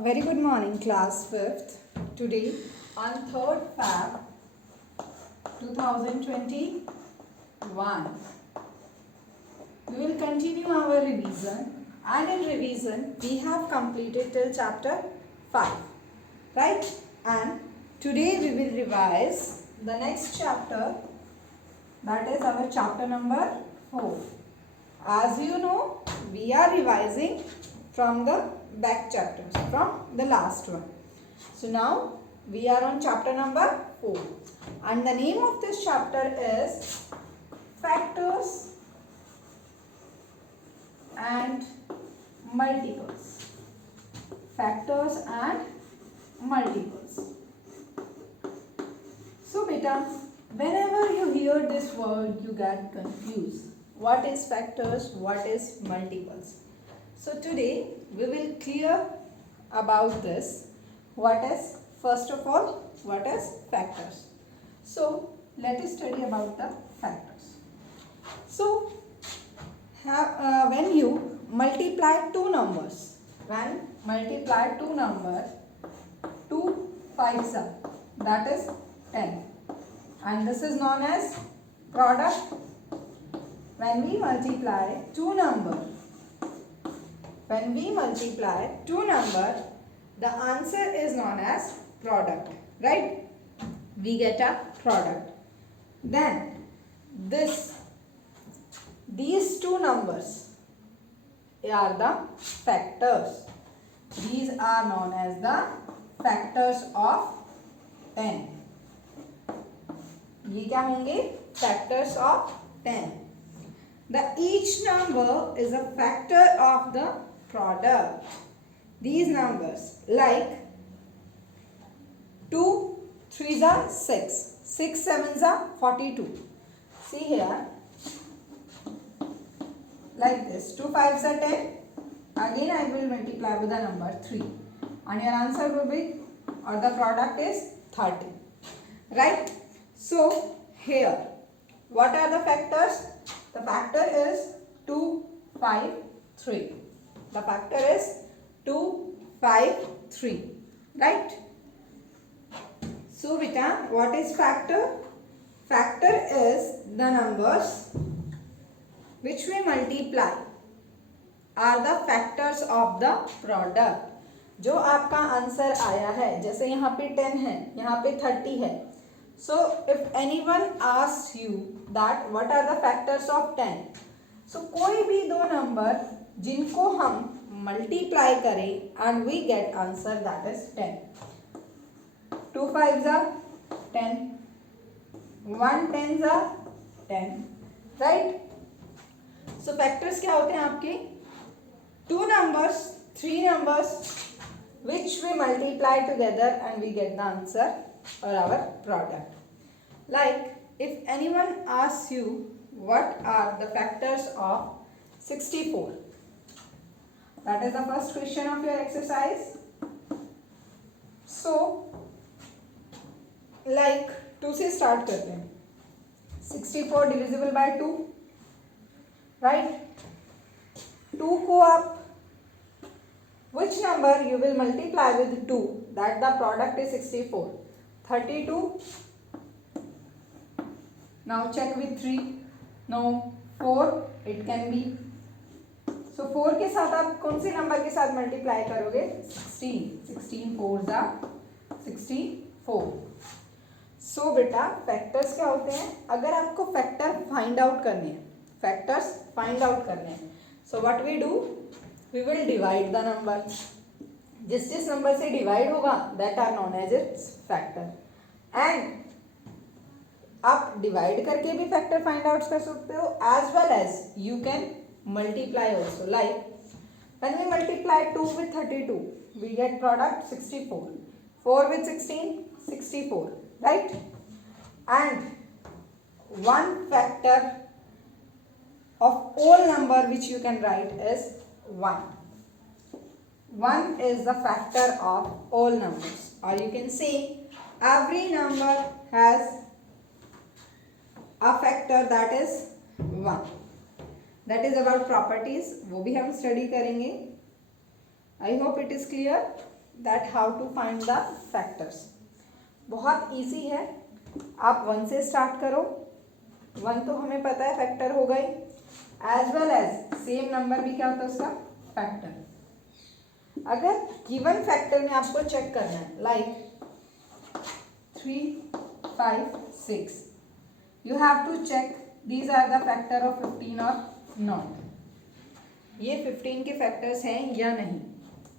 A very good morning, class 5th. Today, on 3rd Feb 2021, we will continue our revision. And in revision, we have completed till chapter 5. Right? And today we will revise the next chapter, that is our chapter number 4. As you know, we are revising from the back chapters, from the last one. So now we are on chapter number 4, and the name of this chapter is Factors and Multiples. Factors and Multiples. So beta, whenever you hear this word, you get confused. What is factors? What is multiples? So today we will clear about this. What is, first of all, what is factors? So let us study about the factors. So when you multiply two numbers, 2 5s are, that is 10, and this is known as product. When we multiply two numbers, the answer is known as product, right? We get a product. Then these two numbers are the factors. These are known as the factors of 10. ये क्या होंगे? Factors of 10. Each number is a factor of the product. These numbers, like 2 3s are 6, 6 7s are 42. See here, like this, 2 5s are 10. Again I will multiply with the number 3, and your answer will be, or the product is 30, right? So here, what are the factors? The factor is 2 5 3. The factor is 2 5 3, right? So beta, what is factor? Factor is the numbers which we multiply are the factors of the product. जो आपका answer आया है, जैसे यहाँ पे 10 है, यहाँ पे 30 है. So if anyone asks you that what are the factors of 10, so कोई भी दो नंबर जिनको हम multiply करें and we get answer, that is 10. 2 5s are 10, 1 10s are 10, right? So factors क्या होते हैं आपके? Two numbers, three numbers which we multiply together and we get the answer or our product. Like if anyone asks you what are the factors of 64, that is the first question of your exercise. So like 2 से start करते हैं. 64 divisible by 2, right? 2 को आप, which number you will multiply with 2, that the product is 64? 32. Now check with 3. No, 4 it can be. So 4 के साथ आप कौन से नंबर के साथ मल्टीप्लाई करोगे? 16. 16 4s are 64. So बेटा फैक्टर्स क्या होते हैं? अगर आपको फैक्टर फाइंड आउट करने हैं, फैक्टर्स फाइंड आउट करने हैं, so what we do? We will divide the number. जिस नंबर से डिवाइड होगा that are known as its factor. And आप डिवाइड करके भी फैक्टर फाइंड आउट कर सकते हो, as well as you can multiply also. Like when we multiply 2 with 32, we get product 64. 4 with 16, 64, right? And one factor of all number which you can write is 1. 1 is the factor of all numbers, or you can say every number has a factor that is 1. That is about properties, वो भी हम study करेंगे. I hope it is clear. that how to find the factors. बहुत easy है, आप 1 से start करो. 1 तो हमें पता है फैक्टर हो गई, as well as same number भी क्या होता है उसका फैक्टर. अगर गिवन फैक्टर में आपको चेक करना है like 3, 5, 6, you have to check these are the factor of 15 और नॉट. ये 15 के फैक्टर्स हैं या नहीं.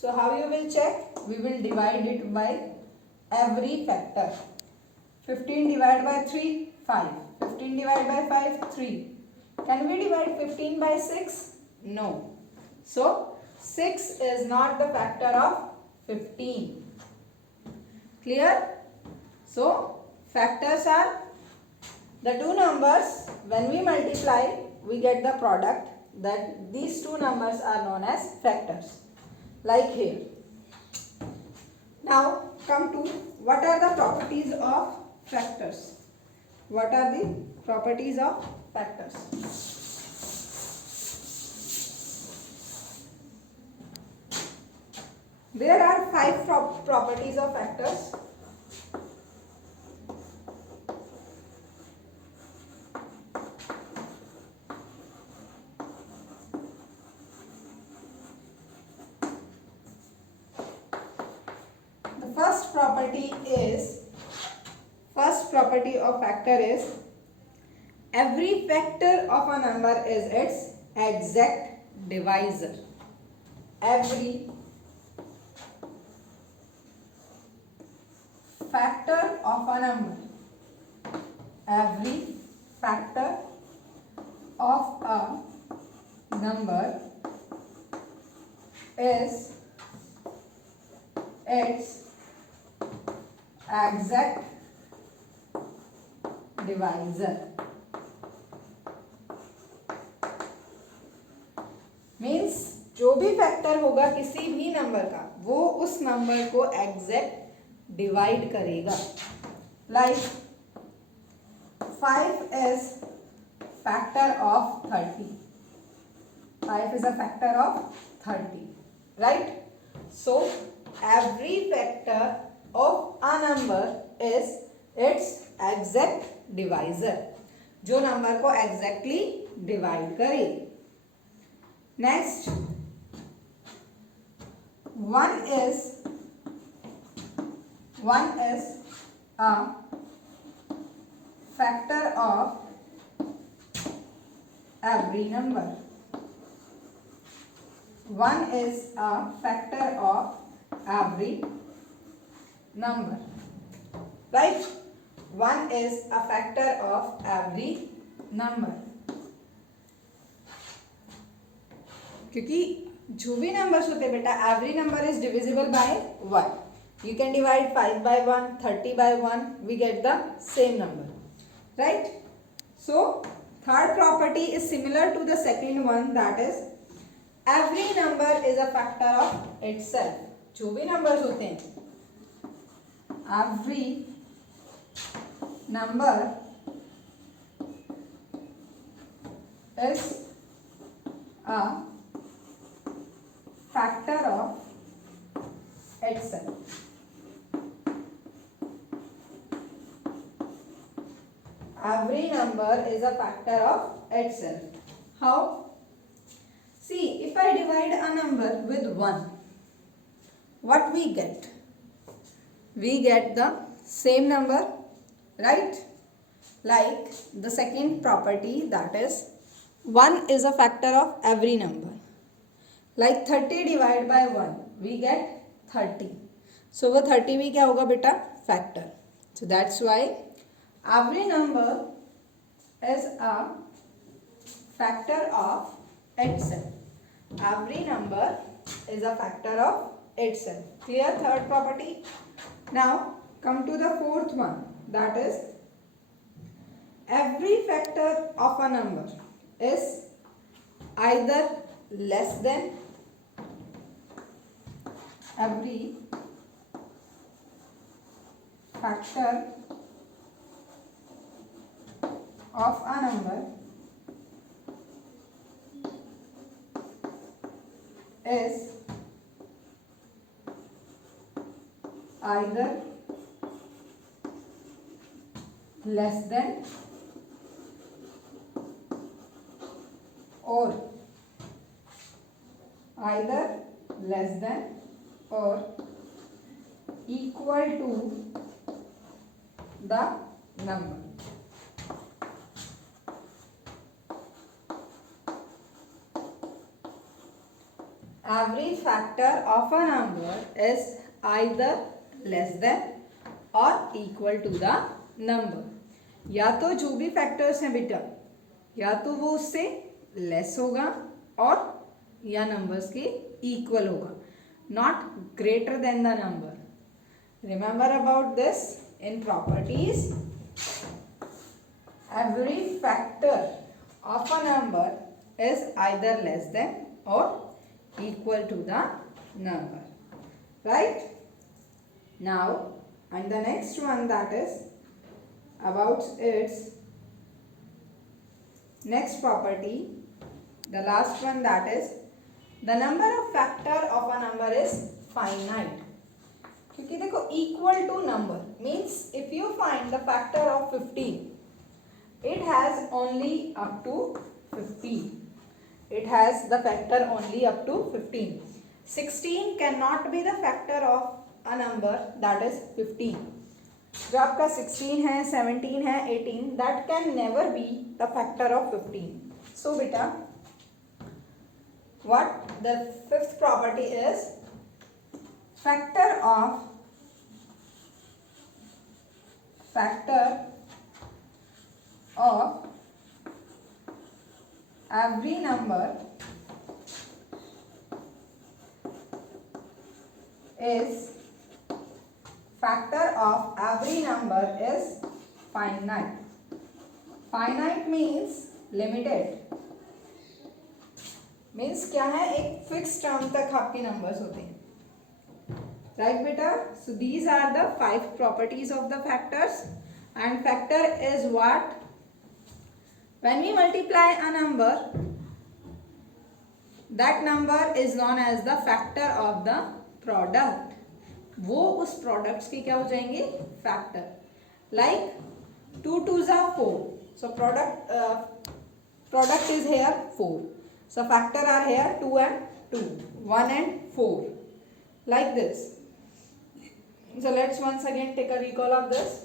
So how you will check? We will divide it by every factor. 15 divide by 3, 5. 15 divide by 5, 3. Can we divide 15 by 6? No. So 6 is not the factor of 15. Clear? So factors are the two numbers. When we multiply, we get the product. That these two numbers are known as factors. Like here. Now come to what are the properties of factors. What are the properties of factors? There are 5 properties of factors. The first property of factor is every factor of a number is its exact divisor. Every factor of a number. Every factor of a number is its exact divisor. Means जो भी factor होगा किसी भी number का वो उस number को exact divide करेगा. Like 5 is factor of 30. 5 is a factor of 30, right? So every factor of a number is its exact divisor, जो नंबर को एग्जैक्टली डिवाइड करे. Next 1 is a factor of every number. 1 is a factor of every number, right? 1 is a factor of every number. क्योंकि जो भी numbers होते हैं बेटा, every number is divisible by 1. You can divide 5 by 1, 30 by 1, we get the same number, right? So third property is similar to the second one, that is every number is a factor of itself. जो भी numbers होते हैं, every number is a factor of itself. Every number is a factor of itself. How? See, if I divide a number with 1, what we get? We get the same number, right? Like the second property, that is 1 is a factor of every number. Like 30 divided by 1, we get 30. So वो 30 भी क्या होगा बेटा? Factor. So that's why every number is a factor of itself. Every number is a factor of itself. Clear? Third property. Now come to the fourth one, that is every factor of a number is either less than, every factor of a number is either less than or either less than or equal to the number. Every factor of a number is either less than or equal to the number. या तो जो भी factors हैं बेटा, या तो वो उससे लेस होगा और या नंबर्स के इक्वल होगा, not greater than the number. Remember about this in properties. Every factor of a number is either less than और equal to the number, right? Now, and the next one, that is about its next property, the last one, that is the number of factor of a number is finite. क्योंकि देखो equal to number means if you find the factor of 15, it has only up to 15. It has the factor only up to 15. 16 cannot be the factor of a number that is 15. जो आपका 16 है, 17 है, 18, that can never be the factor of 15. So beta, what the fifth property is, factor of every number is finite. Finite means limited. means क्या है, एक fix term तक आपके numbers होते हैं, राइट बेटा. So these are the 5 properties of the factors. And factor is what, when we multiply a number, that number is known as the factor of the product. वो उस products के क्या हो जाएंगे, factor. Like 2 2s are 4. So product is here 4. So factor are here 2 and 2, 1 and 4. Like this. So let's once again take a recall of this.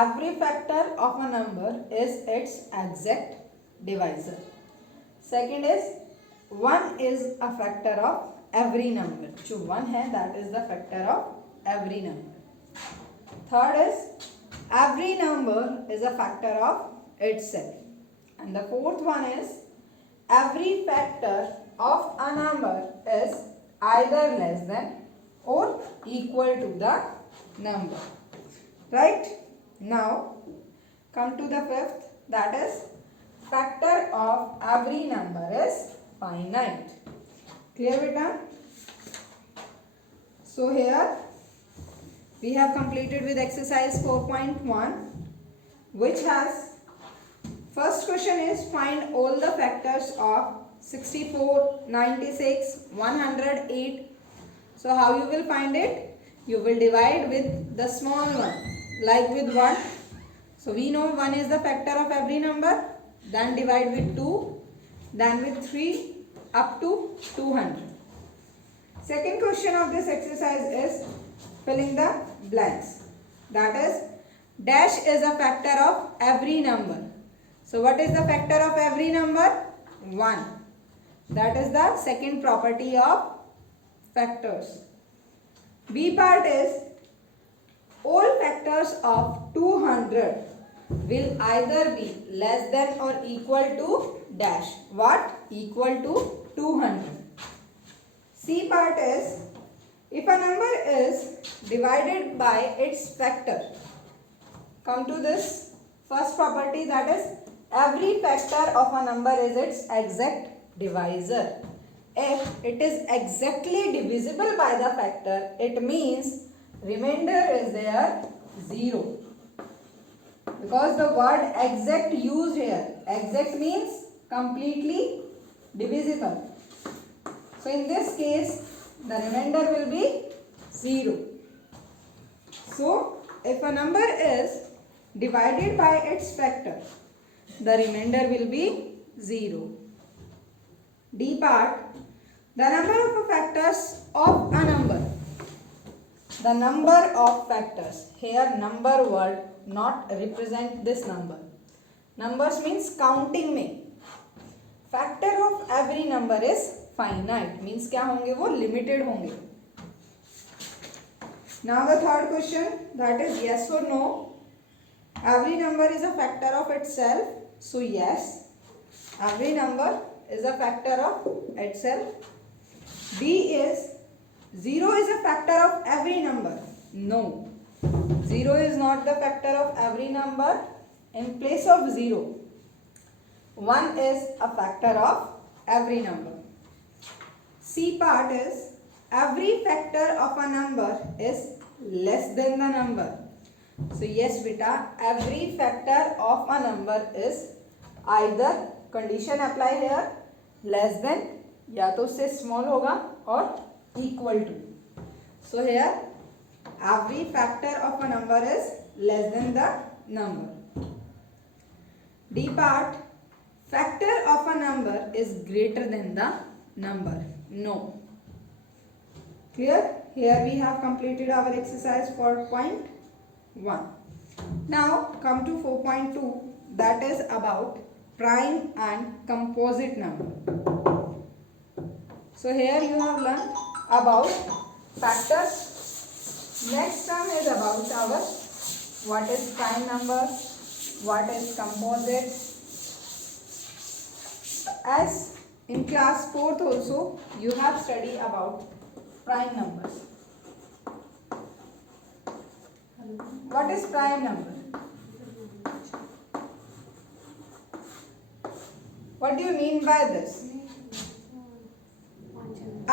Every factor of a number is its exact divisor. Second is 1 is a factor of every number. जो 1 है that is the factor of every number. Third is every number is a factor of itself. And the fourth one is every factor of a number is either less than or equal to the number. Right? Now come to the fifth, that is factor of every number is finite. Clear beta? So here we have completed with exercise 4.1, which has first question is find all the factors of 64, 96, 108. So how you will find it? You will divide with the small one. Like with 1, so we know 1 is the factor of every number, then divide with 2, then with 3 up to 200. Second question of this exercise is filling the blanks. That is dash is a factor of every number. So what is the factor of every number? 1. That is the second property of factors. B part is all factors of 200 will either be less than or equal to dash. What? Equal to 200. C part is if a number is divided by its factor. Come to this first property, that is every factor of a number is its exact divisor. If it is exactly divisible by the factor, it means remainder is there 0. Because the word exact used here, exact means completely divisible. So in this case the remainder will be 0. So if a number is divided by its factor, the remainder will be 0. D part, the number of factors of a number. The number of factors. Here number word not represent this number. Numbers means counting में. Factor of every number is finite. Means क्या होंगे वो? Limited होंगे. Now the third question, that is yes or no. Every number is a factor of itself. So yes, every number is a factor of itself. B is 0 is a factor of every number. No, 0 is not the factor of every number. In place of 0, 1 is a factor of every number. C part is every factor of a number is less than the number. So yes beta, every factor of a number is either condition apply here less than या तो उससे small होगा और equal to. So here every factor of a number is less than the number. D part, factor of a number is greater than the number. No. Clear? Here we have completed our exercise 4.1. Now come to 4.2, that is about prime and composite number. So here you have learned about factors. Next term is about our what is prime number, what is composite. As in class 4th also you have studied about prime numbers. What is prime number? What do you mean by this? A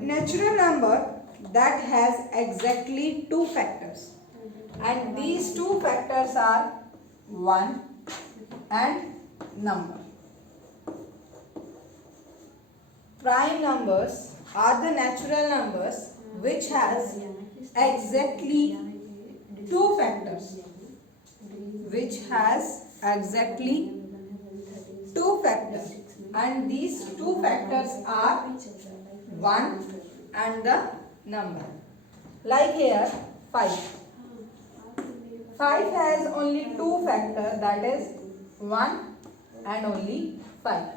natural number that has exactly two factors, and these two factors are 1 and number. Prime numbers are the natural numbers which has exactly two factors, and these two factors are 1 and the number. Like here 5. 5 has only two factors, that is 1 and only 5.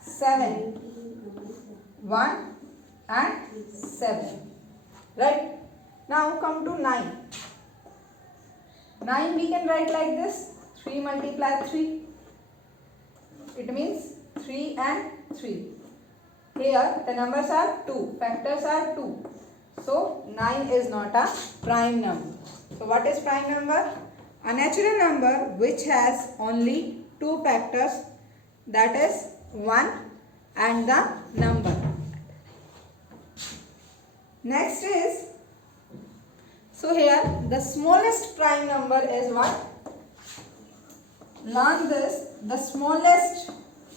7. 1 and 7. Right? Now come to 9. 9 we can write like this. 3 multiply 3. It means 3 and 3. Here the numbers are 2. Factors are 2. So 9 is not a prime number. So what is prime number? A natural number which has only two factors, that is 1 and the number. Next is, so here the smallest prime number is what? Learn this. The smallest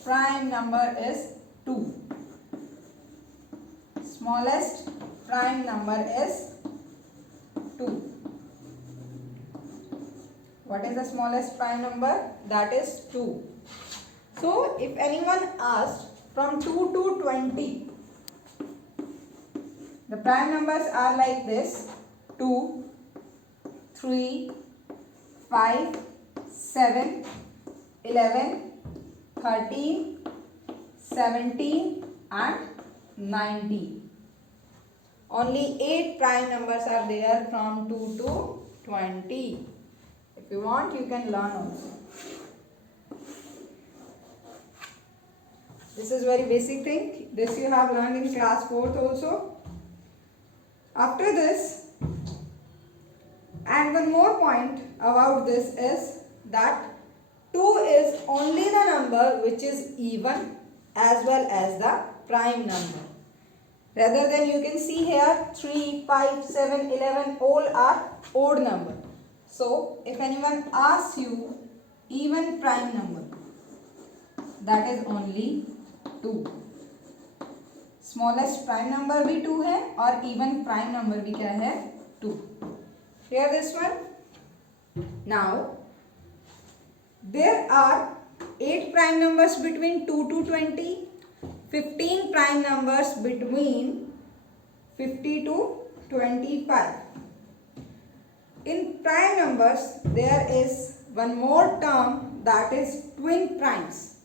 prime number is 2. Smallest prime number is 2. What is the smallest prime number? That is 2. So if anyone asked from 2 to 20, the prime numbers are like this: 2, 3, 5, 7, 11, 13, 17 and 19. Only 8 prime numbers are there from 2 to 20. If you want, you can learn also. This is very basic thing. This you have learned in class 4th also. After this, and one more point about this is that 2 is only the number which is even as well as the prime number. Rather than you can see here 3, 5, 7, 11 all are odd number. So if anyone asks you even prime number, that is only 2. Smallest prime number भी 2 है और even prime number भी क्या है 2. Clear this one? Now, there are 8 prime numbers between 2 to 20, 15 prime numbers between 50 to 25. In prime numbers, there is one more term, that is twin primes.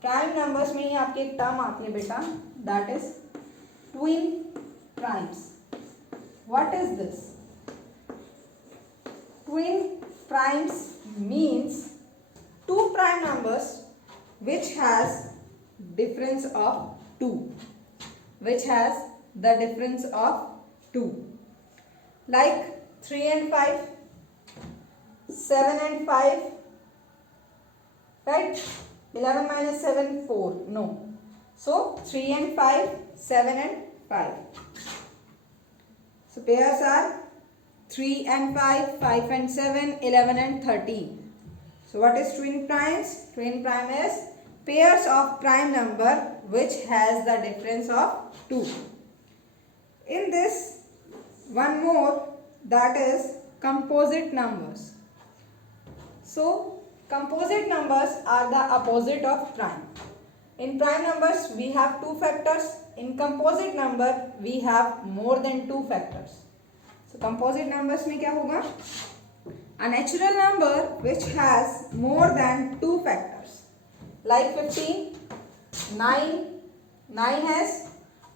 Prime numbers में ही आपकी एक term आती है बेटा, that is twin primes. What is this? Twin primes means two prime numbers which has difference of 2. Which has the difference of 2. Like 3 and 5, 7 and 5, right? 11 minus 7, 4. No. So 3 and 5, 7 and 5. So pairs are 3 and 5, 5 and 7, 11 and 13. So what is twin primes? Twin prime is pairs of prime number which has the difference of 2. In this, one more, that is composite numbers. So composite numbers are the opposite of prime. In prime numbers we have 2 factors. In composite number we have more than 2 factors. So composite numbers में क्या होगा? A natural number which has more than 2 factors. Like 15, 9. 9 has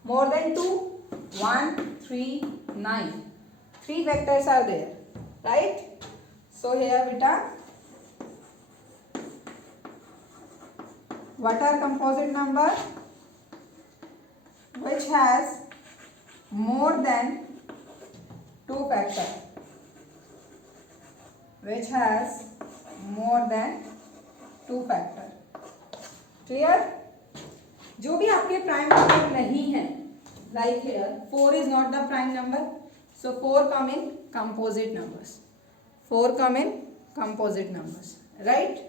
more than 2. 1, 3, 9. 3 factors are there, right? So here beta, what are composite number? Which has more than 2 factors. Which has more than 2 factors. Clear? जो भी आपके prime number नहीं है, like here 4 is not the prime number, so 4 come in composite numbers. 4 come in composite numbers, right?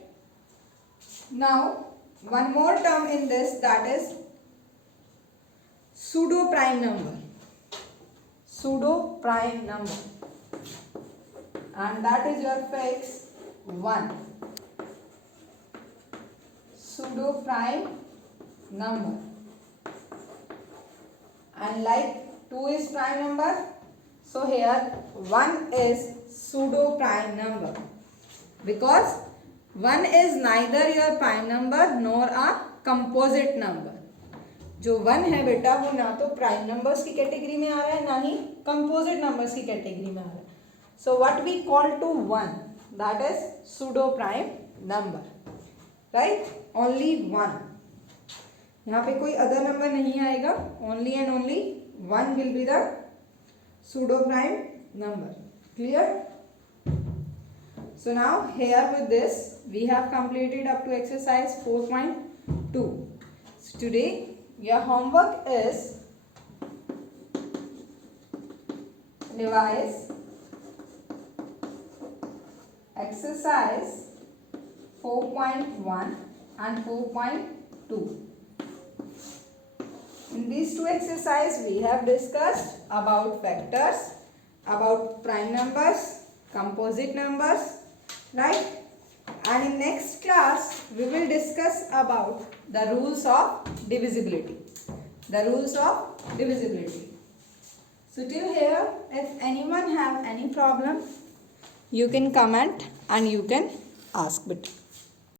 Now one more term in this, that is pseudo prime number. Pseudo prime number, and that is your fix 1. Pseudo prime number, and like 2 is prime number, so here 1 is pseudo prime number, because 1 is neither your prime number nor a composite number. जो 1 है बेटा वो ना तो prime numbers की category में आ रहा है, ना ही कंपोजिट नंबर्स की कैटेगरी में आ रहा है. So what we call to 1, that is pseudo prime number, right? Only 1. यहाँ पे कोई अदर नंबर नहीं आएगा, only and only 1 will be the pseudo prime number. Clear? So now here with this we have completed up to exercise 4.2. So today your homework is revise exercise 4.1 and 4.2. In these two exercises we have discussed about vectors, about prime numbers, composite numbers, right? And in next class we will discuss about the rules of divisibility. The rules of divisibility. So till here, if anyone have any problem, you can comment and you can ask it.